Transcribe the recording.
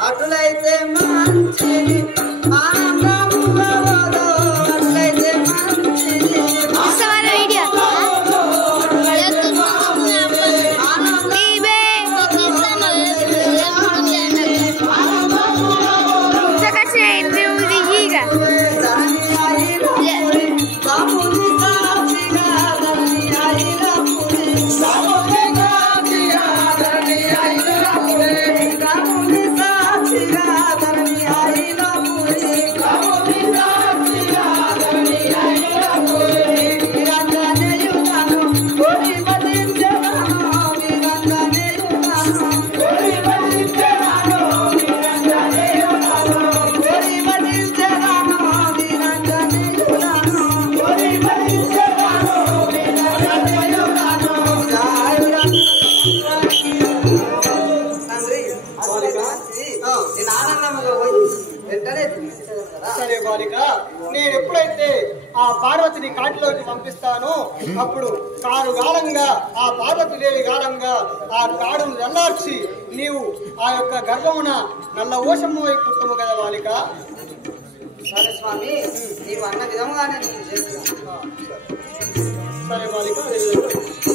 అటులైతే మంచిది ఆనందములవదో అటులైతే మంచిది సరే బాలిక, నేను ఎప్పుడైతే ఆ పార్వతిని కాటిలోకి పంపిస్తానో అప్పుడు కారుగాలంగా ఆ పార్వతీదేవి గాలంగా ఆ కాడును నల్లార్చి నీవు ఆ యొక్క గర్భమున నల్ల ఓషమ్మ వైపు పుట్టము కదా బాలిక. సరే స్వామి, నీవు అన్న విధముగానే నేను చేస్తాను. సరే బాలిక.